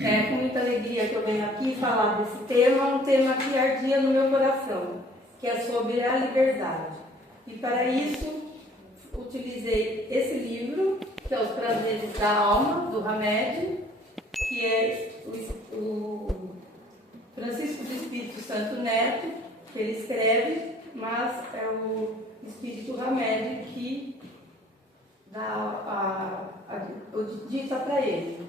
É com muita alegria que eu venho aqui falar desse tema, um tema que ardia no meu coração, que é sobre a liberdade. E para isso, utilizei esse livro, que é Os Prazeres da Alma, do Hamed, que é o Francisco de Espírito Santo Neto, que ele escreve, mas é o Espírito Hamed que dita para ele.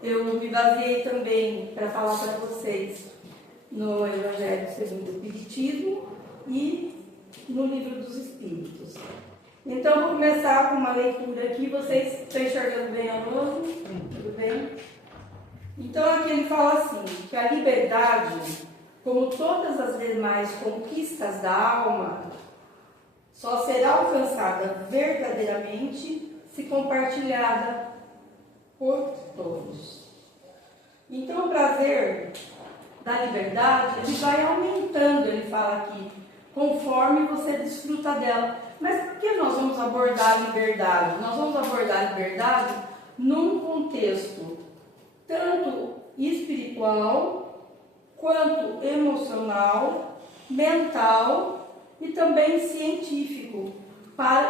Eu me baseei também para falar para vocês no Evangelho segundo o Espiritismo e no Livro dos Espíritos. Então, vou começar com uma leitura aqui. Vocês estão enxergando bem a luz? Tudo bem? Então, aqui ele fala assim, que a liberdade, como todas as demais conquistas da alma, só será alcançada verdadeiramente se compartilhada por todos. Então, o prazer da liberdade, ele vai aumentando, ele fala aqui, conforme você desfruta dela. Mas por que nós vamos abordar a liberdade? Nós vamos abordar a liberdade num contexto tanto espiritual, quanto emocional, mental e também científico.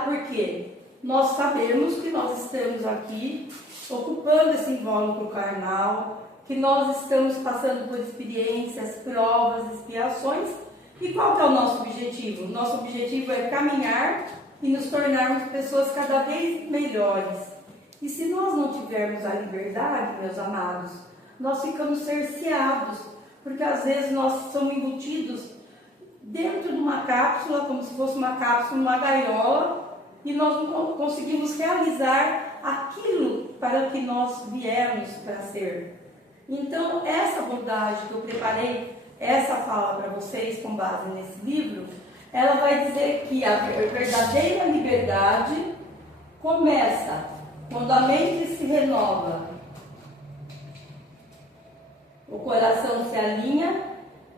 Porque nós sabemos que nós estamos aqui ocupando esse invólucro carnal, que nós estamos passando por experiências, provas, expiações. E qual que é o nosso objetivo? O nosso objetivo é caminhar e nos tornarmos pessoas cada vez melhores. E se nós não tivermos a liberdade, meus amados, nós ficamos cerceados, porque às vezes nós somos embutidos dentro de uma cápsula, como se fosse uma cápsula, uma gaiola, e nós não conseguimos realizar aquilo para que nós viemos para ser. Então, essa abordagem que eu preparei, essa fala para vocês com base nesse livro, ela vai dizer que a verdadeira liberdade começa quando a mente se renova, o coração se alinha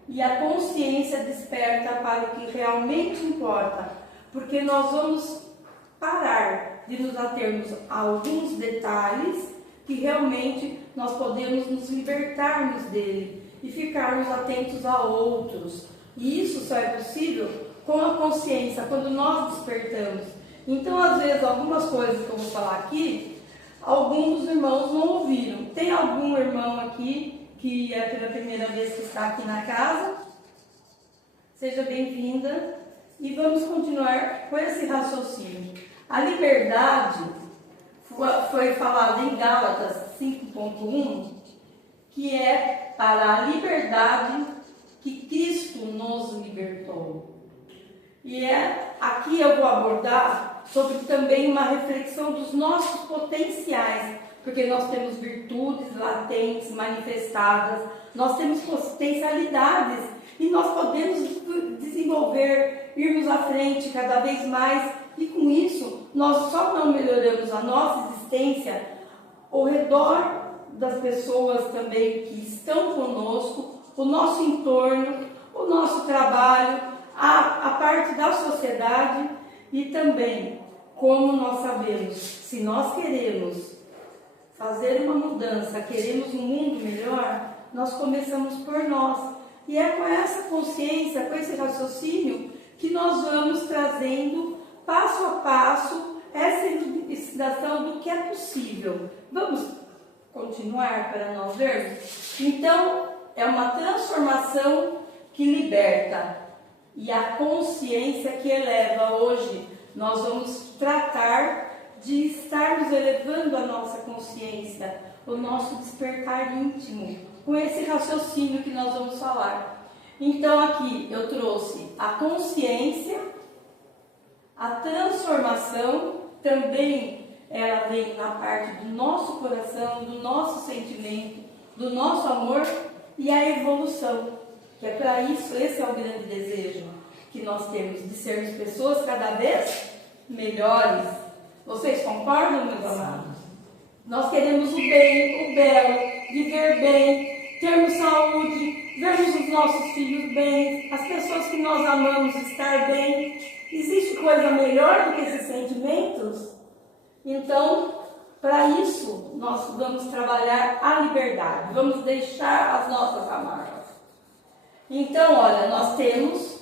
e a consciência desperta para o que realmente importa, porque nós vamos parar de nos atermos a alguns detalhes que realmente nós podemos nos libertarmos dele e ficarmos atentos a outros. E isso só é possível com a consciência, quando nós despertamos. Então, às vezes, algumas coisas que eu vou falar aqui, alguns dos irmãos não ouviram. Tem algum irmão aqui que é pela primeira vez que está aqui na casa? Seja bem-vinda. E vamos continuar com esse raciocínio. A liberdade foi falada em Gálatas 5.1, que é para a liberdade que Cristo nos libertou. E aqui eu vou abordar sobre também uma reflexão dos nossos potenciais, porque nós temos virtudes latentes, manifestadas, nós temos potencialidades e nós podemos desenvolver, irmos à frente cada vez mais, e com isso nós só não melhoramos a nossa existência ao redor das pessoas também que estão conosco, o nosso entorno, o nosso trabalho, a parte da sociedade, e também, como nós sabemos, se nós queremos fazer uma mudança, queremos um mundo melhor, nós começamos por nós. E é com essa consciência, com esse raciocínio, que nós vamos trazendo passo a passo essa elucidação do que é possível. Vamos continuar para nós vermos? Então, é uma transformação que liberta e a consciência que eleva. Hoje nós vamos tratar de estarmos elevando a nossa consciência, o nosso despertar íntimo, com esse raciocínio que nós vamos falar. Então aqui eu trouxe a consciência, a transformação, também ela vem na parte do nosso coração, do nosso sentimento, do nosso amor, e a evolução, que é para isso, esse é o grande desejo que nós temos, de sermos pessoas cada vez melhores. Vocês concordam, meus amados? Nós queremos o bem, o belo, viver bem, termos saúde, vermos os nossos filhos bem, as pessoas que nós amamos estar bem. Existe coisa melhor do que esses sentimentos? Então, Para isso, nós vamos trabalhar a liberdade, vamos deixar as nossas amarras. Então, olha, nós temos,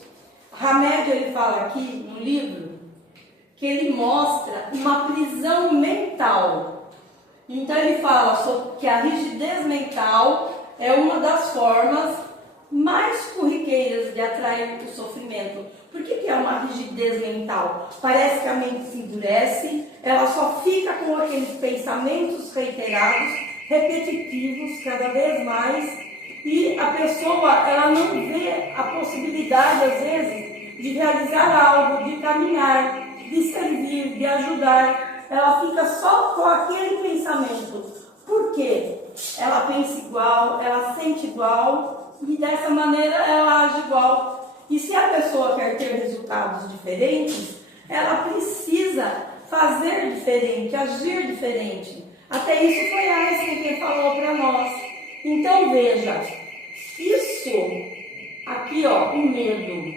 Hamed, ele fala aqui no livro, que ele mostra uma prisão mental. Então, ele fala sobre que a rigidez mental é uma das formas mais corriqueiras de atrair o sofrimento. Por que é uma rigidez mental? Parece que a mente se endurece, ela só fica com aqueles pensamentos reiterados, repetitivos, cada vez mais, e a pessoa, ela não vê a possibilidade, às vezes, de realizar algo, de caminhar, de servir, de ajudar. Ela fica só com aquele pensamento. Por quê? Ela pensa igual, ela sente igual, e dessa maneira ela age igual. E se a pessoa quer ter resultados diferentes, ela precisa fazer diferente, agir diferente. Até isso foi Einstein quem falou para nós. Então veja, isso aqui, ó, o medo.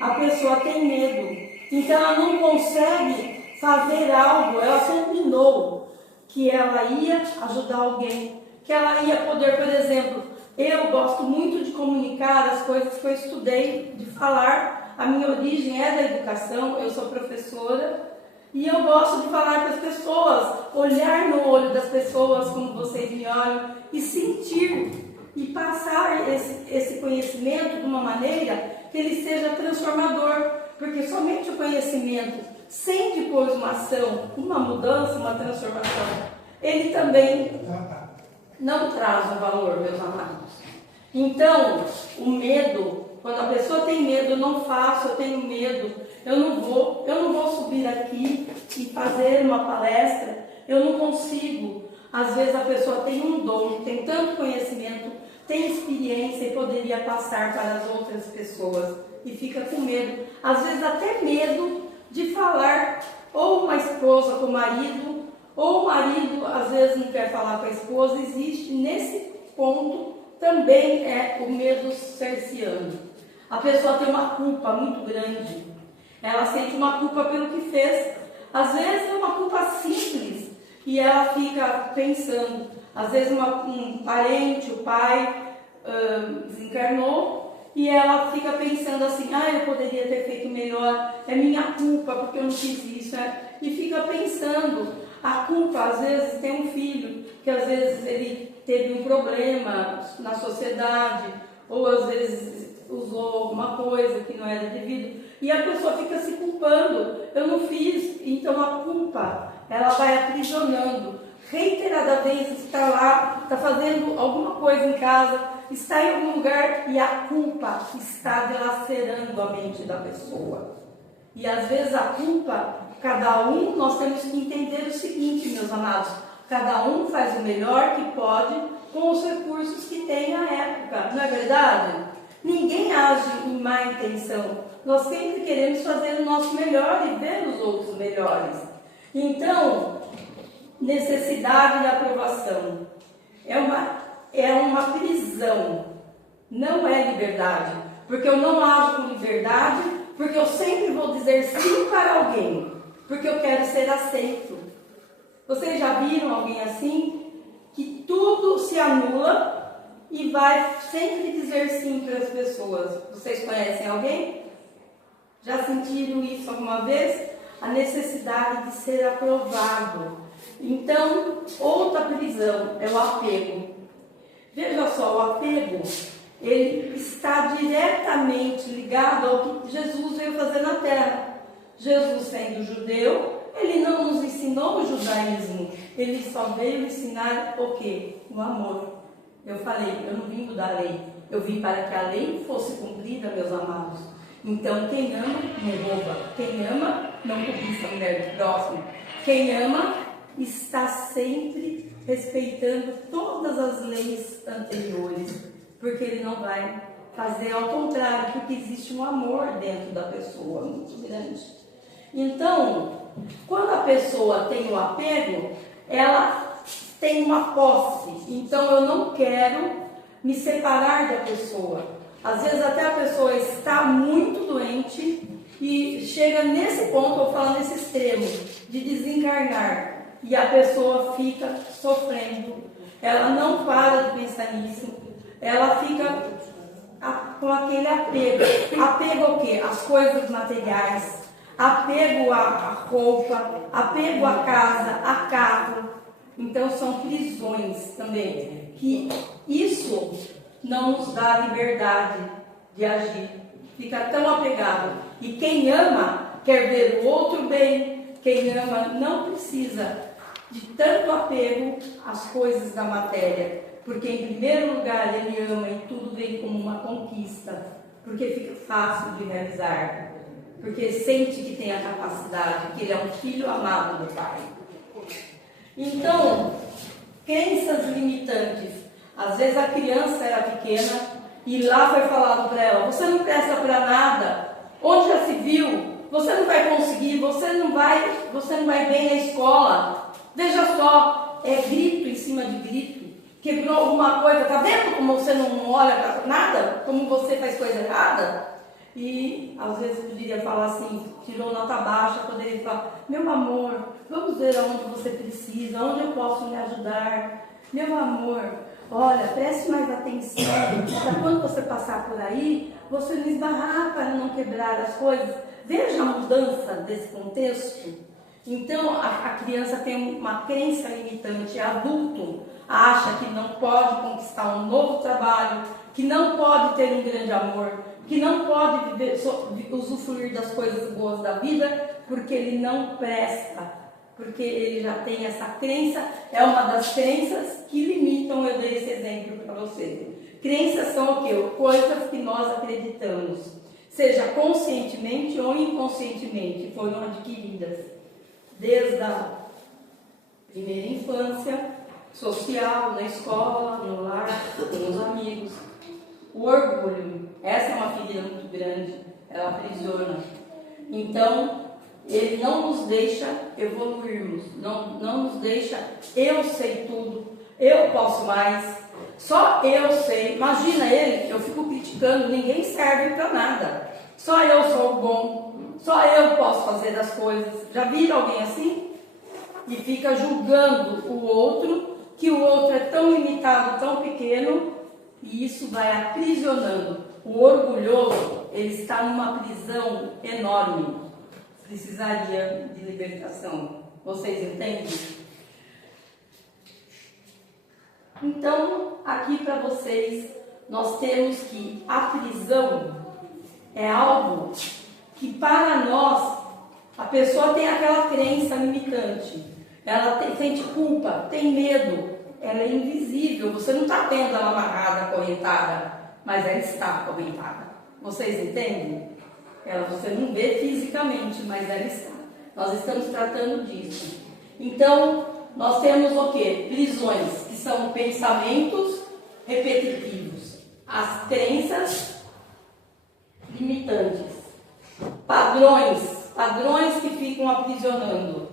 A pessoa tem medo, então ela não consegue fazer algo. Ela combinou que ela ia ajudar alguém, que ela ia poder, por exemplo, eu gosto muito de comunicar as coisas que eu estudei, de falar. A minha origem é da educação, eu sou professora. E eu gosto de falar para as pessoas, olhar no olho das pessoas como vocês me olham e sentir e passar esse conhecimento de uma maneira que ele seja transformador, porque somente o conhecimento, sem depois uma ação, uma mudança, uma transformação, ele também não traz um valor, meus amados. Então, o medo, quando a pessoa tem medo, eu não faço, eu tenho medo, eu não vou subir aqui e fazer uma palestra, eu não consigo. Às vezes a pessoa tem um dom, tem tanto conhecimento, tem experiência e poderia passar para as outras pessoas e fica com medo. Às vezes até medo de falar, ou uma esposa com o marido, ou o marido às vezes não quer falar com a esposa. Existe nesse ponto também o medo cerceando. A pessoa tem uma culpa muito grande. Ela sente uma culpa pelo que fez. Às vezes é uma culpa simples e ela fica pensando. Às vezes um parente, o pai, desencarnou e ela fica pensando assim: eu poderia ter feito melhor, é minha culpa porque eu não fiz isso. E fica pensando. A culpa, às vezes, tem um filho que às vezes ele teve um problema na sociedade ou às vezes usou alguma coisa que não era devido. E a pessoa fica se culpando, eu não fiz. Então a culpa, ela vai aprisionando. Reiterada vez está lá, está fazendo alguma coisa em casa, está em algum lugar e a culpa está dilacerando a mente da pessoa. E às vezes a culpa, nós temos que entender o seguinte, meus amados, cada um faz o melhor que pode com os recursos que tem na época, não é verdade? Ninguém age em má intenção. Nós sempre queremos fazer o nosso melhor e ver os outros melhores. Então, necessidade de aprovação é uma prisão, não é liberdade. Porque eu não ajo com liberdade, porque eu sempre vou dizer sim para alguém, porque eu quero ser aceito. Vocês já viram alguém assim? Que tudo se anula e vai sempre dizer sim para as pessoas. Vocês conhecem alguém? Já sentiram isso alguma vez? A necessidade de ser aprovado. Então, outra prisão é o apego. Veja só, o apego, ele está diretamente ligado ao que Jesus veio fazer na Terra. Jesus, sendo judeu, ele não nos ensinou o judaísmo. Ele só veio ensinar o quê? O amor. Eu falei, eu não vim mudar a lei. Eu vim para que a lei fosse cumprida, meus amados. Então, quem ama, não rouba. Quem ama, não cobiça a mulher do próximo. Quem ama, está sempre respeitando todas as leis anteriores. Porque ele não vai fazer ao contrário, porque existe um amor dentro da pessoa muito grande. Então, quando a pessoa tem o apego, ela tem uma posse. Então, eu não quero me separar da pessoa. Às vezes até a pessoa está muito doente e chega nesse ponto, eu falo nesse extremo, de desencarnar. e a pessoa fica sofrendo. Ela não para de pensar nisso, ela fica com aquele apego. Apego ao quê? As coisas materiais, apego à roupa, apego à casa, a carro. Então são prisões também, que isso não nos dá liberdade de agir. Fica tão apegado. E quem ama quer ver o outro bem. Quem ama não precisa de tanto apego às coisas da matéria, porque em primeiro lugar ele ama e tudo vem como uma conquista, porque fica fácil de realizar, porque sente que tem a capacidade, que ele é um filho amado do Pai. Então, crenças limitantes. Às vezes a criança era pequena e lá foi falado para ela: você não presta para nada, onde já se viu? Você não vai conseguir, você não vai bem na escola. Veja só, é grito em cima de grito. Quebrou alguma coisa, tá vendo como você não olha para nada? Como você faz coisa errada? E às vezes poderia falar assim, tirou nota baixa, poderia falar: meu amor, vamos ver aonde você precisa, onde eu posso me ajudar. Meu amor, olha, preste mais atenção, para quando você passar por aí, você não esbarrar para não quebrar as coisas. Veja a mudança desse contexto. Então a criança tem uma crença limitante, adulto acha que não pode conquistar um novo trabalho, que não pode ter um grande amor, que não pode usufruir das coisas boas da vida, porque ele não presta, porque ele já tem essa crença. É uma das crenças que limitam. Eu dei esse exemplo para você. Crenças são o quê? Coisas que nós acreditamos, seja conscientemente ou inconscientemente, foram adquiridas desde a primeira infância, social, na escola, no lar, com os amigos. O orgulho, essa é uma ferida muito grande, ela aprisiona. Então, ele não nos deixa evoluirmos, não nos deixa: eu sei tudo, eu posso mais, só eu sei. Imagina ele, eu fico criticando, ninguém serve para nada, só eu sou o bom, só eu posso fazer as coisas. Já viram alguém assim? E fica julgando o outro, que o outro é tão limitado, tão pequeno, e isso vai aprisionando. O orgulhoso, ele está numa prisão enorme, precisaria de libertação. Vocês entendem? Então, aqui para vocês, nós temos que a prisão é algo que para nós, a pessoa tem aquela crença limitante, ela sente culpa, tem medo, ela é invisível, você não está vendo ela amarrada, acorrentada, mas ela está acorrentada. Vocês entendem? Você não vê fisicamente, mas ela está. Nós estamos tratando disso. Então, nós temos o quê? Prisões, que são pensamentos repetitivos, as crenças limitantes, padrões que ficam aprisionando.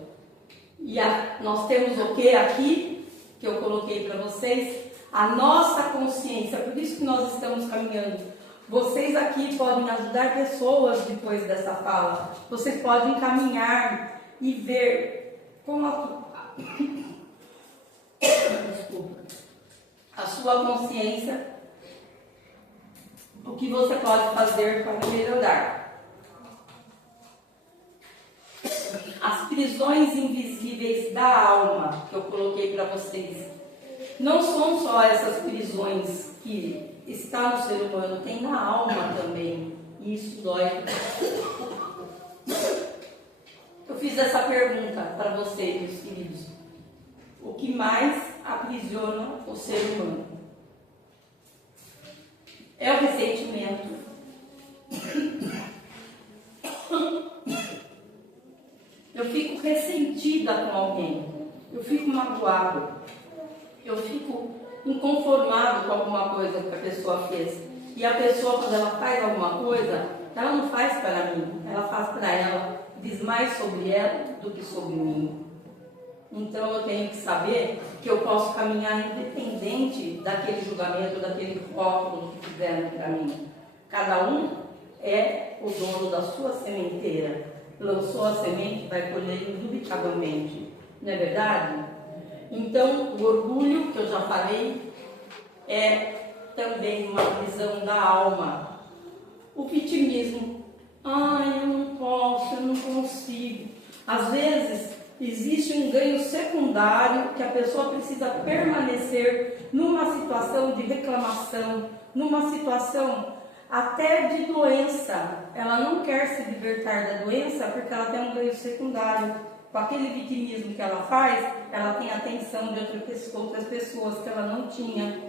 E nós temos o que aqui, que eu coloquei para vocês? A nossa consciência. Por isso que nós estamos caminhando. Vocês aqui podem ajudar pessoas depois dessa fala. Vocês podem caminhar e ver com a sua consciência o que você pode fazer para melhorar. As prisões invisíveis da alma que eu coloquei para vocês. Não são só essas prisões que está no ser humano, tem na alma também. E isso dói. Eu fiz essa pergunta para vocês, meus queridos. O que mais aprisiona o ser humano? É o ressentimento. Eu fico ressentida com alguém. Eu fico magoado. Eu fico inconformado com alguma coisa que a pessoa fez. E a pessoa, quando ela faz alguma coisa, ela não faz para mim, ela faz para ela. Diz mais sobre ela do que sobre mim. Então eu tenho que saber que eu posso caminhar independente daquele julgamento, daquele rótulo que fizeram para mim. Cada um é o dono da sua sementeira. Lançou a semente, vai colher indubitavelmente. não é verdade? Então, o orgulho, que eu já falei, é também uma prisão da alma. O vitimismo, eu não posso, eu não consigo. Às vezes, existe um ganho secundário que a pessoa precisa permanecer numa situação de reclamação, numa situação até de doença. Ela não quer se libertar da doença porque ela tem um ganho secundário. Com aquele vitimismo que ela faz, ela tem atenção de outras pessoas que ela não tinha.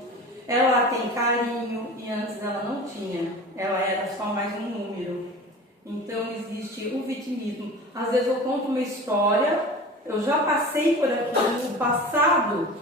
Ela tem carinho e antes ela não tinha. Ela era só mais um número. Então existe o vitimismo. Às vezes eu conto uma história, eu já passei por aquilo no passado,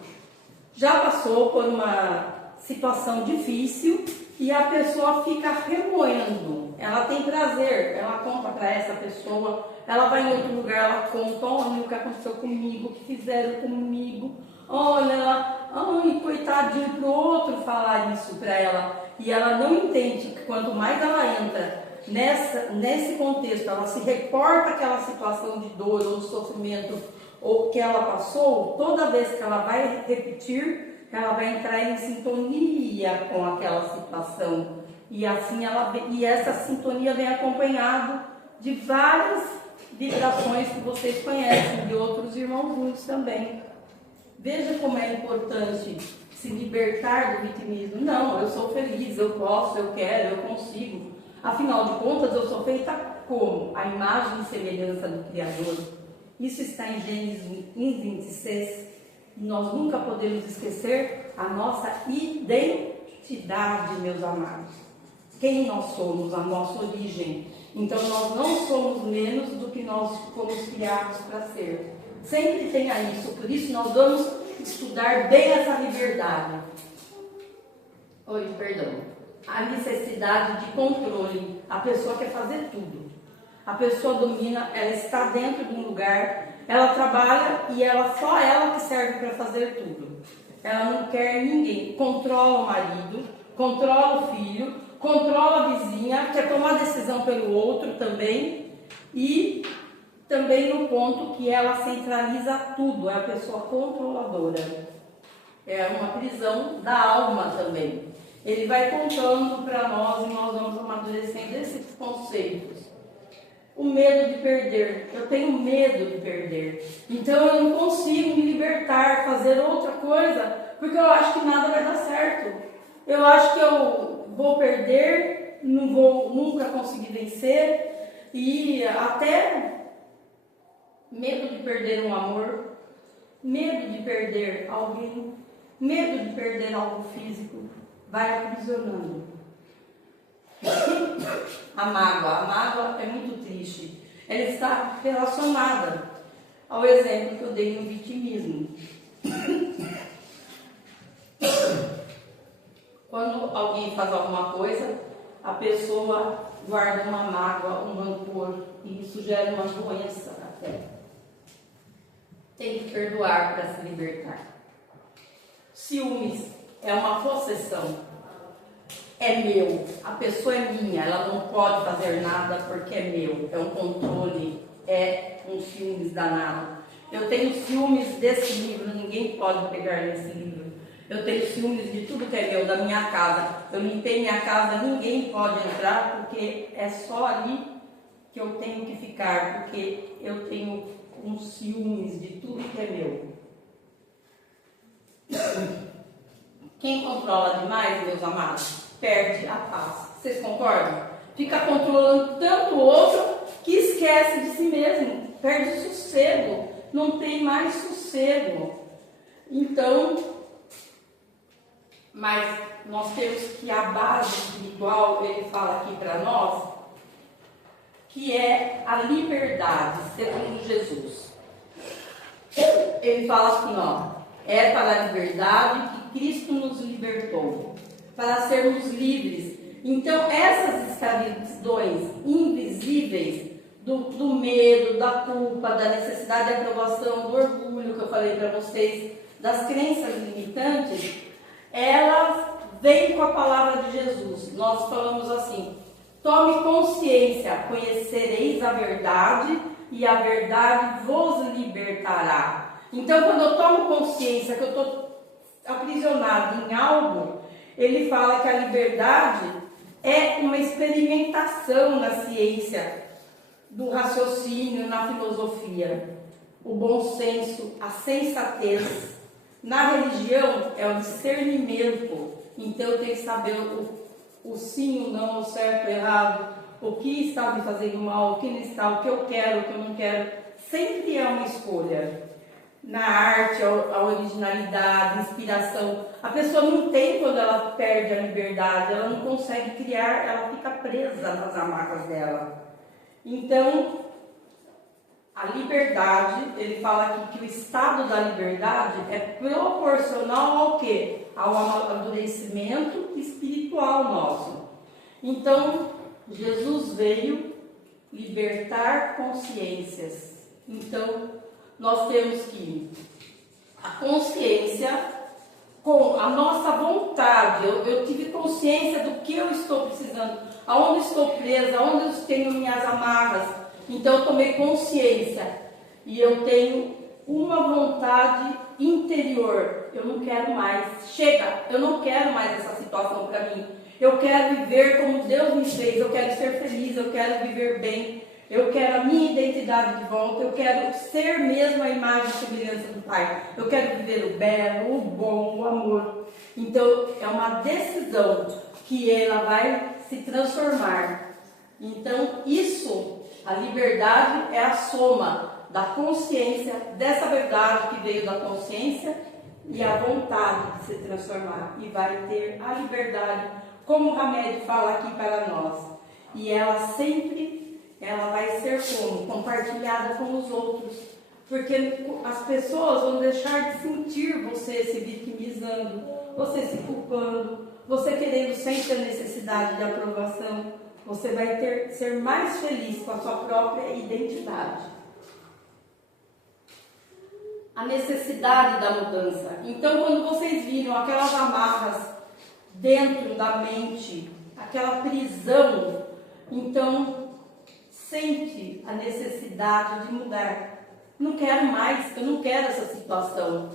já passou por uma situação difícil e a pessoa fica remoendo. Ela tem prazer, ela conta para essa pessoa, ela vai em outro lugar, ela conta, olha o que aconteceu comigo, o que fizeram comigo, olha ela, ai, coitadinho, pro outro falar isso para ela. E ela não entende que quanto mais ela entra nesse contexto, ela se reporta aquela situação de dor ou de sofrimento ou que ela passou, toda vez que ela vai repetir, ela vai entrar em sintonia com aquela situação. E assim essa sintonia vem acompanhado de várias vibrações que vocês conhecem, de outros irmãos juntos também. Veja como é importante se libertar do vitimismo. Não, eu sou feliz, eu posso, eu quero, eu consigo. Afinal de contas, eu sou feita como? A imagem e semelhança do Criador. Isso está em Gênesis 26. E nós nunca podemos esquecer a nossa identidade, meus amados. Quem nós somos, a nossa origem. Então, nós não somos menos do que nós fomos criados para ser. Sempre tenha isso. Por isso, nós vamos estudar bem essa liberdade. A necessidade de controle. A pessoa quer fazer tudo. A pessoa domina, ela está dentro de um lugar, ela trabalha e só ela que serve para fazer tudo. Ela não quer ninguém. Controla o marido, controla o filho, controla a vizinha, quer tomar decisão pelo outro também. E também no ponto que ela centraliza tudo, é a pessoa controladora. É uma prisão da alma também. Ele vai contando para nós e nós vamos amadurecendo esses conceitos. O medo de perder. Eu tenho medo de perder. Então eu não consigo me libertar, fazer outra coisa, porque eu acho que nada vai dar certo. Eu acho que eu vou perder, não vou nunca conseguir vencer. E até medo de perder um amor, medo de perder alguém, medo de perder algo físico, vai aprisionando. A mágoa é muito triste. Ela está relacionada ao exemplo que eu dei no vitimismo. Quando alguém faz alguma coisa, a pessoa guarda uma mágoa, um rancor, e isso gera uma doença até. Tem que perdoar para se libertar. Ciúmes é uma possessão. É meu, a pessoa é minha, ela não pode fazer nada porque é meu, é um controle, é um ciúmes danado. Eu tenho ciúmes desse livro, ninguém pode pegar nesse livro. Eu tenho ciúmes de tudo que é meu, da minha casa. Eu limpei minha casa, ninguém pode entrar porque é só ali que eu tenho que ficar, porque eu tenho um ciúmes de tudo que é meu. Quem controla demais, meus amados, perde a paz. Vocês concordam? Fica controlando tanto o outro que esquece de si mesmo, perde o sossego, não tem mais sossego. Então, mas nós temos que a base espiritual, ele fala aqui para nós, que é a liberdade, segundo Jesus. Ele fala assim, é para a liberdade que Cristo nos libertou, para sermos livres. Então, essas escravidões invisíveis do medo, da culpa, da necessidade de aprovação, do orgulho que eu falei para vocês, das crenças limitantes, elas vêm com a palavra de Jesus. Nós falamos assim: tome consciência, conhecereis a verdade e a verdade vos libertará. Então, quando eu tomo consciência que eu estou aprisionado em algo, ele fala que a liberdade é uma experimentação na ciência, do raciocínio, na filosofia, o bom senso, a sensatez. Na religião é o discernimento. Então eu tenho que saber o sim, o não, o certo, o errado, o que está me fazendo mal, o que não está, o que eu quero, o que eu não quero. Sempre é uma escolha. Na arte, a originalidade, a inspiração. A pessoa não tem quando ela perde a liberdade, ela não consegue criar, ela fica presa nas amarras dela. Então, a liberdade, ele fala aqui que o estado da liberdade é proporcional ao quê? Ao amadurecimento espiritual nosso. Então, Jesus veio libertar consciências. Então, nós temos que a consciência com a nossa vontade. Eu tive consciência do que eu estou precisando, aonde estou presa, aonde eu tenho minhas amarras. Então eu tomei consciência e eu tenho uma vontade interior. Eu não quero mais. Chega, eu não quero mais essa situação para mim. Eu quero viver como Deus me fez. Eu quero ser feliz, eu quero viver bem. Eu quero a minha identidade de volta. Eu quero ser mesmo a imagem e semelhança do Pai. Eu quero viver o belo, o bom, o amor. Então é uma decisão que ela vai se transformar. Então isso, a liberdade é a soma da consciência, dessa verdade que veio da consciência e a vontade de se transformar. E vai ter a liberdade, como o Hamed fala aqui para nós. E ela sempre, ela vai ser como? Compartilhada com os outros. Porque as pessoas vão deixar de sentir você se vitimizando, você se culpando, você querendo sempre a necessidade de aprovação. Você vai ser mais feliz com a sua própria identidade. A necessidade da mudança. Então, quando vocês viram aquelas amarras dentro da mente, aquela prisão, então sente a necessidade de mudar. Não quero mais, eu não quero essa situação.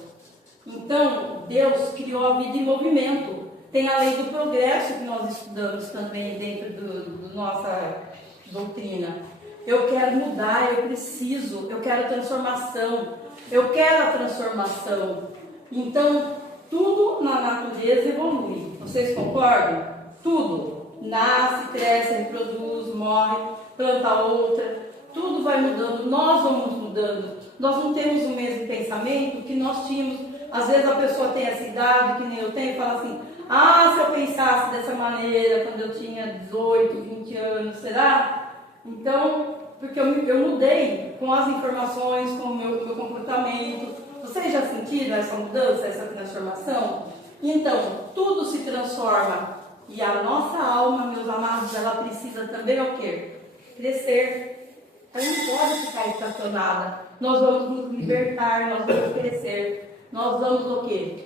Então, Deus criou a vida em movimento. Tem a lei do progresso que nós estudamos também dentro da nossa doutrina. Eu quero mudar, eu preciso, eu quero transformação. Eu quero a transformação. Então, tudo na natureza evolui. Vocês concordam? Tudo. Nasce, cresce, reproduz, morre, planta outra. Tudo vai mudando. Nós vamos mudando. Nós não temos o mesmo pensamento que nós tínhamos. Às vezes a pessoa tem essa idade, que nem eu tenho, e fala assim: ah, se eu pensasse dessa maneira quando eu tinha 18, 20 anos, será? Então, porque eu mudei com as informações, com o meu comportamento. Vocês já sentiram essa mudança, essa transformação? Então, tudo se transforma. E a nossa alma, meus amados, ela precisa também o quê? Crescer. Ela não pode ficar estacionada. Nós vamos nos libertar, nós vamos crescer. Nós vamos o quê?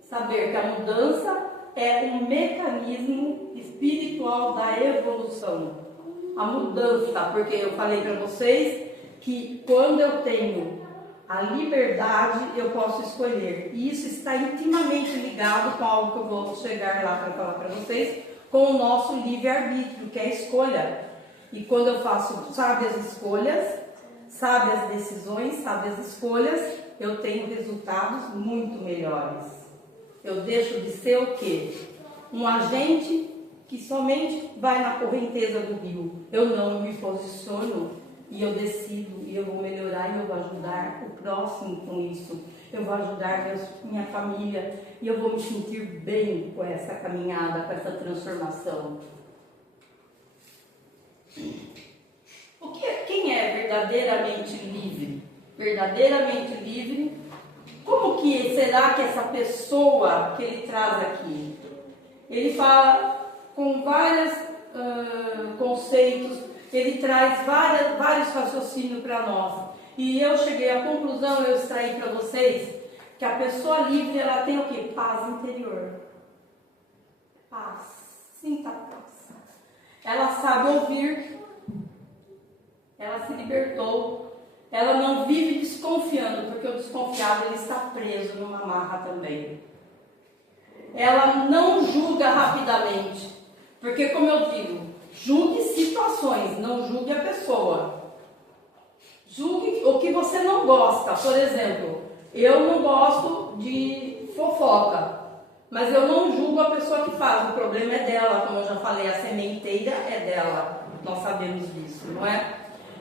Saber que a mudança é um mecanismo espiritual da evolução. A mudança, porque eu falei para vocês que quando eu tenho a liberdade, eu posso escolher. E isso está intimamente ligado com algo que eu vou chegar lá para falar para vocês, com o nosso livre-arbítrio, que é a escolha. E quando eu faço sábias escolhas, sábias decisões, sábias escolhas, eu tenho resultados muito melhores. Eu deixo de ser o quê? Um agente que somente vai na correnteza do rio. Eu não me posiciono e eu decido e eu vou melhorar e eu vou ajudar o próximo com isso. Eu vou ajudar minha família e eu vou me sentir bem com essa caminhada, com essa transformação. Quem é verdadeiramente livre? Verdadeiramente livre. Como que será que essa pessoa que ele traz aqui? Ele fala com vários conceitos, ele traz vários raciocínios para nós. E eu cheguei à conclusão, eu extraí para vocês, que a pessoa livre, ela tem o quê? Paz interior. Paz. Sinta paz. Ela sabe ouvir. Ela se libertou. Ela não vive desconfiando, porque o desconfiado ele está preso numa amarra também. Ela não julga rapidamente, porque, como eu digo, julgue situações, não julgue a pessoa. Julgue o que você não gosta. Por exemplo, eu não gosto de fofoca, mas eu não julgo a pessoa que faz. O problema é dela, como eu já falei, a sementeira é dela. Nós sabemos disso, não é?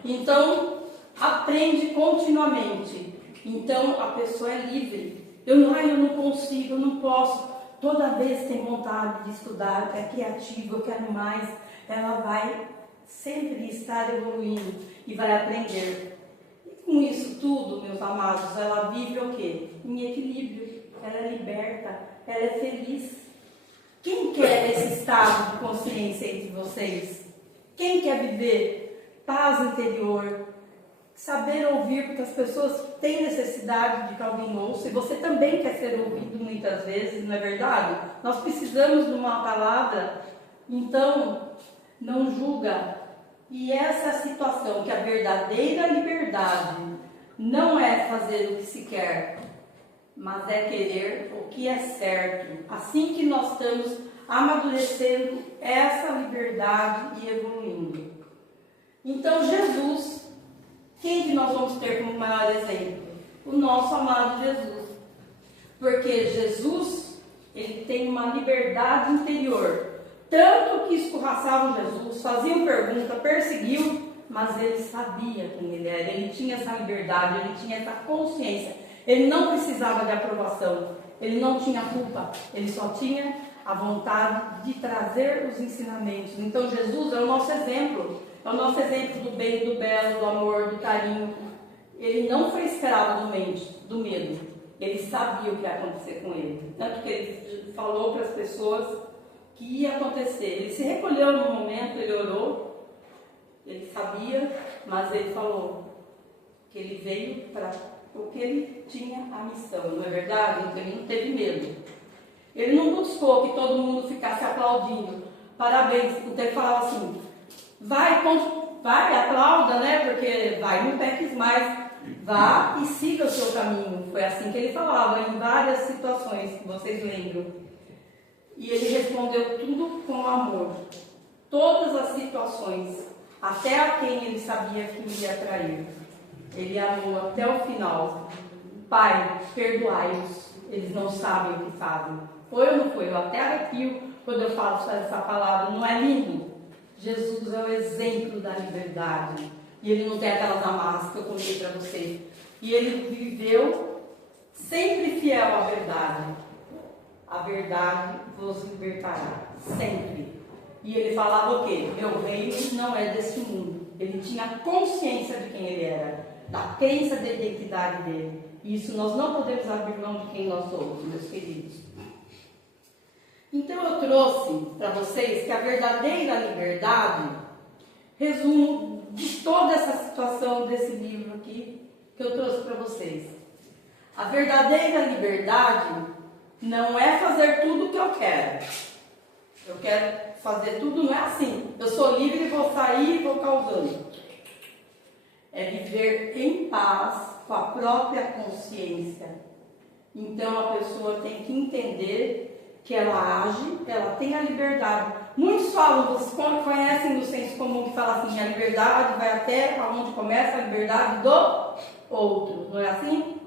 Então, aprende continuamente. Então, a pessoa é livre. Eu não consigo, eu não posso. Toda vez tem vontade de estudar, é criativa, eu quero mais. Ela vai sempre estar evoluindo e vai aprender. E com isso tudo, meus amados, ela vive o quê? Em equilíbrio. Ela é liberta, ela é feliz. Quem quer esse estado de consciência entre vocês? Quem quer viver paz interior? Saber ouvir, porque as pessoas têm necessidade de que alguém ouça, e você também quer ser ouvido muitas vezes, não é verdade? Nós precisamos de uma palavra, então não julga. E essa situação, que a verdadeira liberdade não é fazer o que se quer, mas é querer o que é certo. Assim que nós estamos amadurecendo essa liberdade e evoluindo. Então Jesus, quem que nós vamos ter como maior exemplo? O nosso amado Jesus. Porque Jesus, ele tem uma liberdade interior. Tanto que escorraçavam Jesus, faziam pergunta, perseguiam, mas ele sabia quem ele era. Ele tinha essa liberdade, ele tinha essa consciência. Ele não precisava de aprovação, ele não tinha culpa, ele só tinha a vontade de trazer os ensinamentos. Então Jesus é o nosso exemplo. É o nosso exemplo do bem, do belo, do amor, do carinho. Ele não foi escravo do medo. Ele sabia o que ia acontecer com ele. Tanto que ele falou para as pessoas que ia acontecer. Ele se recolheu no momento, ele orou. Ele sabia, mas ele falou que ele veio para o que ele tinha a missão. Não é verdade? Então ele não teve medo. Ele não buscou que todo mundo ficasse aplaudindo. Parabéns. Então ele falava assim: vai, aplauda, né? Porque vai, não peques mais. Vá e siga o seu caminho. Foi assim que ele falava em várias situações que vocês lembram. E ele respondeu tudo com amor. Todas as situações, até a quem ele sabia que iria trair. Ele amou até o final. Pai, perdoai-os. Eles não sabem o que fazem. Foi ou não foi? Eu até arrepio quando eu falo essa palavra. Não é lindo? Jesus é o exemplo da liberdade. E ele não tem aquelas amarras que eu contei para vocês. E ele viveu sempre fiel à verdade. A verdade vos libertará. Sempre. E ele falava o quê? Meu reino não é desse mundo. Ele tinha consciência de quem ele era. Da crença da identidade dele. E isso nós não podemos abrir mão de quem nós somos, meus queridos. Então eu trouxe para vocês que a verdadeira liberdade, resumo de toda essa situação desse livro aqui, que eu trouxe para vocês. A verdadeira liberdade não é fazer tudo o que eu quero. Eu quero fazer tudo, não é assim. Eu sou livre e vou sair e vou causando. É viver em paz com a própria consciência. Então a pessoa tem que entender que ela age, ela tem a liberdade. Muitos falam, vocês conhecem do senso comum que fala assim, a liberdade vai até onde começa a liberdade do outro, não é assim?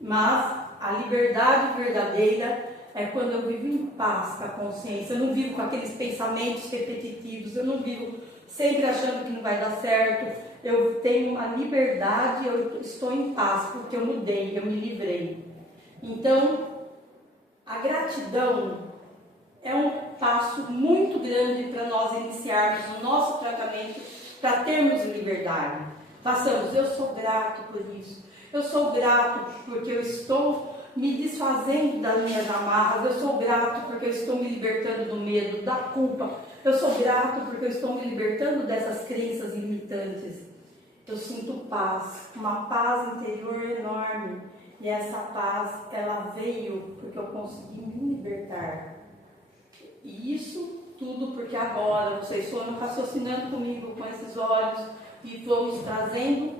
Mas a liberdade verdadeira é quando eu vivo em paz com a consciência. Eu não vivo com aqueles pensamentos repetitivos, eu não vivo sempre achando que não vai dar certo. Eu tenho uma liberdade, eu estou em paz, porque eu mudei, eu me livrei. Então, a gratidão é um passo muito grande para nós iniciarmos o nosso tratamento, para termos liberdade. Façamos, eu sou grato por isso. Eu sou grato porque eu estou me desfazendo das minhas amarras. Eu sou grato porque eu estou me libertando do medo, da culpa. Eu sou grato porque eu estou me libertando dessas crenças limitantes. Eu sinto paz, uma paz interior enorme. E essa paz, ela veio porque eu consegui me libertar. E isso tudo porque agora vocês foram raciocinando comigo com esses olhos e fomos trazendo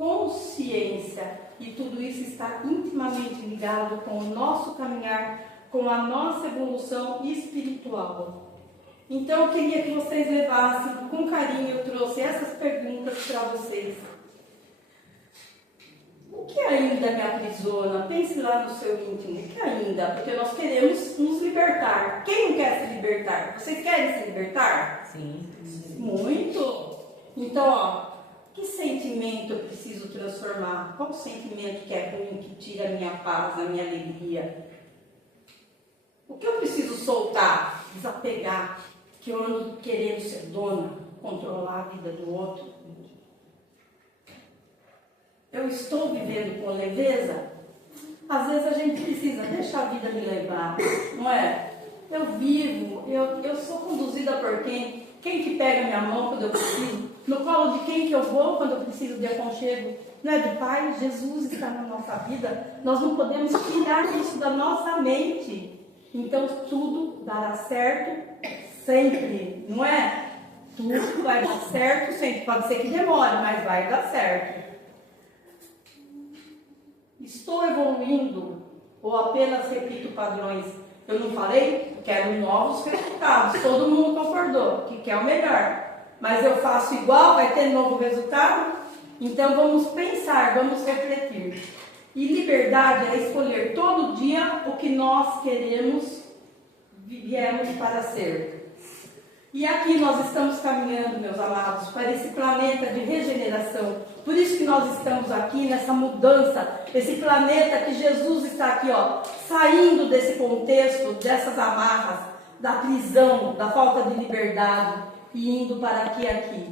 consciência. E tudo isso está intimamente ligado com o nosso caminhar, com a nossa evolução espiritual. Então, eu queria que vocês levassem com carinho, eu trouxe essas perguntas para vocês. O que ainda me aprisiona? Pense lá no seu íntimo. O que ainda? Porque nós queremos nos libertar. Quem não quer se libertar? Vocês querem se libertar? Sim. Muito. Então, ó, que sentimento eu preciso transformar? Qual sentimento que é ruim, que tira a minha paz, a minha alegria? O que eu preciso soltar, desapegar, que eu ando querendo ser dona, controlar a vida do outro? Eu estou vivendo com leveza? Às vezes a gente precisa deixar a vida me levar, não é? Eu vivo, eu sou conduzida por quem? Quem que pega minha mão quando eu preciso? No colo de quem que eu vou quando eu preciso de aconchego? Não é de Pai? Jesus está na nossa vida. Nós não podemos tirar isso da nossa mente. Então tudo dará certo sempre, não é? Tudo vai dar certo sempre. Pode ser que demore, mas vai dar certo. Estou evoluindo ou apenas repito padrões? Eu não falei? Quero novos resultados. Todo mundo concordou que quer o melhor. Mas eu faço igual, vai ter novo resultado? Então vamos pensar, vamos refletir. E liberdade é escolher todo dia o que nós queremos, viemos para ser. E aqui nós estamos caminhando, meus amados, para esse planeta de regeneração. Por isso que nós estamos aqui nessa mudança, esse planeta que Jesus está aqui, ó, saindo desse contexto, dessas amarras, da prisão, da falta de liberdade e indo para aqui,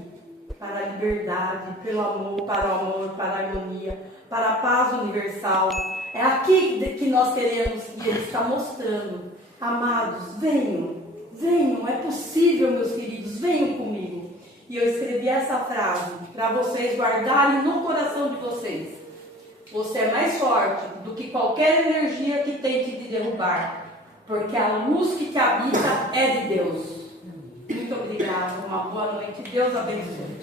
para a liberdade, pelo amor, para o amor, para a harmonia, para a paz universal. É aqui que nós queremos e Ele está mostrando. Amados, venham, venham, é possível, meus queridos, venham comigo. E eu escrevi essa frase para vocês guardarem no coração de vocês. Você é mais forte do que qualquer energia que tente te derrubar, porque a luz que te habita é de Deus. Muito obrigada, uma boa noite, Deus abençoe.